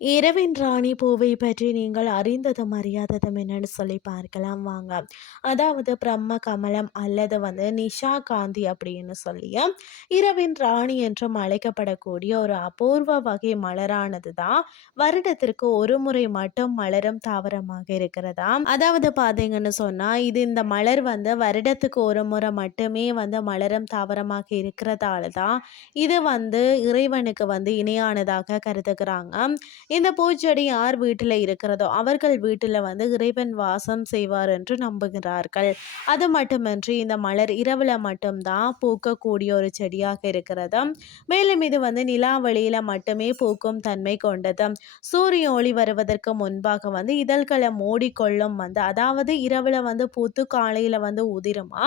இரவின் ராணி பூவை பற்றி நீங்கள் அறிந்ததும் அறியாததும் என்னன்னு சொல்லி பார்க்கலாம். வாங்க. அதாவது பிரம்ம கமலம் அல்லது வந்து நிஷா காந்தி அப்படின்னு சொல்லி இரவின் ராணி என்றும் அழைக்கப்படக்கூடிய ஒரு அபூர்வ வகை மலரானது தான். வருடத்திற்கு ஒரு முறை மட்டும் மலரும் தாவரமாக இருக்கிறதா? அதாவது பார்த்தீங்கன்னு சொன்னா இது இந்த மலர் வந்து வருடத்துக்கு ஒரு முறை மட்டுமே வந்து மலரும் தாவரமாக இருக்கிறதால தான் இது வந்து இறைவனுக்கு வந்து இணையானதாக கருதுகிறாங்க. இந்த பூச்செடி யார் வீட்டில் இருக்கிறதோ அவர்கள் வீட்டில் வந்து இறைவன் வாசம் செய்வார் என்று நம்புகிறார்கள். அது மட்டுமின்றி இந்த மலர் இரவில் மட்டும்தான் பூக்கக்கூடிய ஒரு செடியாக இருக்கிறது. மேலும் இது வந்து நிலாவளியில் மட்டுமே பூக்கும் தன்மை கொண்டது. சூரிய ஒளி வருவதற்கு முன்பாக வந்து இதழ்களை மூடிக்கொள்ளும் வந்து அதாவது இரவில் வந்து பூத்து காலையில் வந்து உதிருமா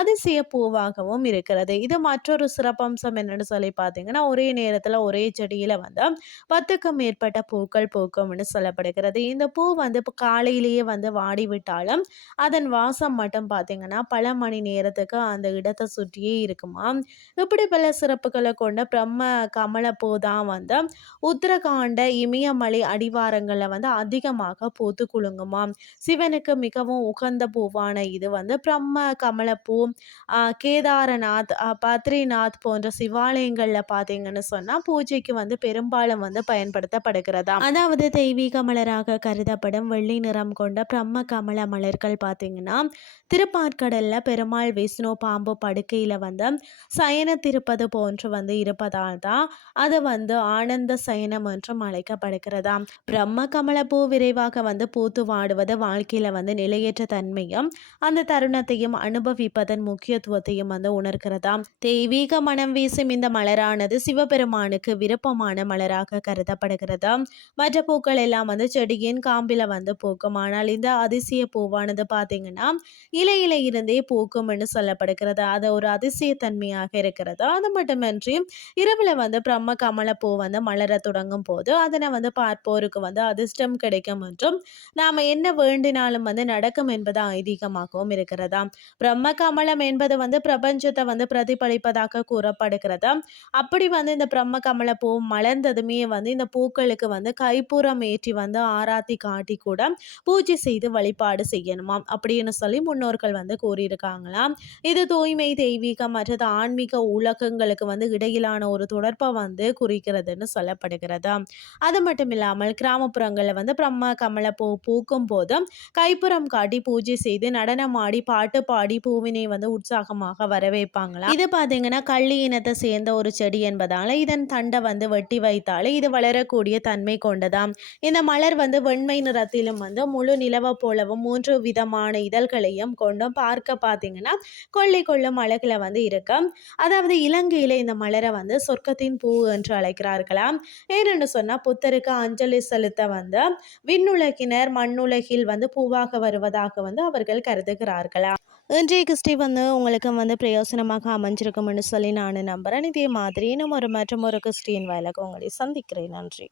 அதிசய பூவாகவும் இருக்கிறது. இது மற்றொரு சிறப்பம்சம் என்னன்னு சொல்லி பார்த்தீங்கன்னா ஒரே நேரத்தில் ஒரே செடியில் வந்து பத்துக்கும் மேற்பட்ட பூக்கள் பூக்கும்னு சொல்லப்படுகிறது. இந்த பூ வந்து இப்போ காலையிலேயே வந்து வாடிவிட்டாலும் அதன் வாசம் மட்டும் பார்த்தீங்கன்னா பல மணி நேரத்துக்கு அந்த இடத்தை சுற்றியே இருக்குமா? இப்படி பல சிறப்புகளை கொண்ட பிரம்ம கமல பூ தான் வந்து உத்தரகாண்ட இமயமலை அடிவாரங்களில் வந்து அதிகமாக பூத்து குலுங்குமா? சிவனுக்கு மிகவும் உகந்த பூவான இது வந்து பிரம்ம கமலப்பூ கேதாரநாத் பத்ரிநாத் போன்ற சிவாலயங்களில் பார்த்தீங்கன்னு சொன்னால் பூஜைக்கு வந்து பெரும்பாலும் வந்து பயன்படுத்தப்படுகிறது. அதாவது தெய்வீக மலராக கருதப்படும் வெள்ளி நிறம் கொண்ட பிரம்ம கமல மலர்கள் பார்த்தீங்கன்னா திருப்பாற்கடலில் பெருமாள் விஷ்ணு பாம்பு படுக்கையில் வந்து சயனத்திருப்பது போன்று வந்து இருப்பதால் தான் அது வந்து ஆனந்த சயனம் என்றும் அழைக்கப்படுகிறதா பிரம்ம கமல பூ விரைவாக வந்து பூத்து வாடுவது வாழ்க்கையில் வந்து நிலையற்ற தன்மையும் அந்த தருணத்தையும் அனுபவிப்பதன் முக்கியத்துவத்தையும் வந்து உணர்கிறதா தெய்வீக மனம் வீசும் இந்த மலரானது சிவபெருமானுக்கு விருப்பமான மலராக கருதப்படுகிறது மற்ற பூக்கள் எல்லாம் வந்து செடியின் காம்பில வந்து பூக்கும். ஆனால் இந்த அதிசய பூவானது பார்த்தீங்கன்னா இலையில இருந்தே பூக்கும்னு சொல்லப்படுகிறது. அது ஒரு அதிசயத்தன்மையாக இருக்கிறது. அது மட்டுமின்றி இரவில் வந்து பிரம்ம கமல பூ வந்து மலர தொடங்கும் போது அதனை வந்து பார்ப்போருக்கு வந்து அதிர்ஷ்டம் கிடைக்கும் என்றும் நாம் என்ன வேண்டினாலும் வந்து நடக்கும் என்பது ஐதீகமாகவும் இருக்கிறதா. பிரம்ம கமலம் என்பது வந்து பிரபஞ்சத்தை வந்து பிரதிபலிப்பதாக கூறப்படுகிறது. அப்படி வந்து இந்த பிரம்ம கமல பூ மலர்ந்ததுமே வந்து இந்த பூக்களுக்கு வந்து கைப்புறம் ஏற்றி வந்து ஆராத்தி காட்டி கூட பூஜை செய்து வழிபாடு செய்யணுமாம் அப்படின்னு சொல்லி முன்னோர்கள் வந்து கூறியிருக்காங்களாம். இது தூய்மை தெய்வீகம் மற்றது ஆன்மீக உலகங்களுக்கு வந்து இடையிலான ஒரு தொடர்பை வந்து குறிக்கிறதுன்னு சொல்லப்படுகிறது. அது மட்டும் இல்லாமல் கிராமப்புறங்களில் வந்து பிரம்ம கமல பூ பூக்கும் போது கைப்புறம் காட்டி பூஜை செய்து நடனம் ஆடி பாட்டு பாடி பூவினை வந்து உற்சாகமாக வரவேற்பாங்களாம். இது பார்த்தீங்கன்னா கள்ளி இனத்தை சேர்ந்த ஒரு செடி என்பதால இதன் தண்டை வந்து வெட்டி வைத்தாலே இது வளரக்கூடிய தன்மை கொண்டதாம். இந்த மலர் வந்து வெண்மை நிறத்திலும் வந்து முழு நிலவை போலவும் மூன்று விதமான இதழ்களையும் கொண்டும் பார்க்க பார்த்தீங்கன்னா கொள்ளை கொள்ளும் அழகில் வந்து இருக்கும் அதாவது இலங்கையில் இந்த மலரை வந்து சொர்க்கத்தின் பூ என்று அழைக்கிறார்களாம். ஏனென்று சொன்னால் புத்தருக்கு அஞ்சலி செலுத்த வந்து விண்ணுலகினர் மண்ணுலகில் வந்து பூவாக வருவதாக வந்து அவர்கள் கருதுகிறார்களா இன்றைய கிறிஸ்டி வந்து உங்களுக்கு வந்து பிரயோசனமாக அமைஞ்சிருக்கும்னு சொல்லி நான் நம்புகிறேன் இதே மாதிரி இன்னும் ஒரு மற்றும் ஒரு கிறிஸ்டின் வயலுக்கு உங்களை சந்திக்கிறேன். நன்றி.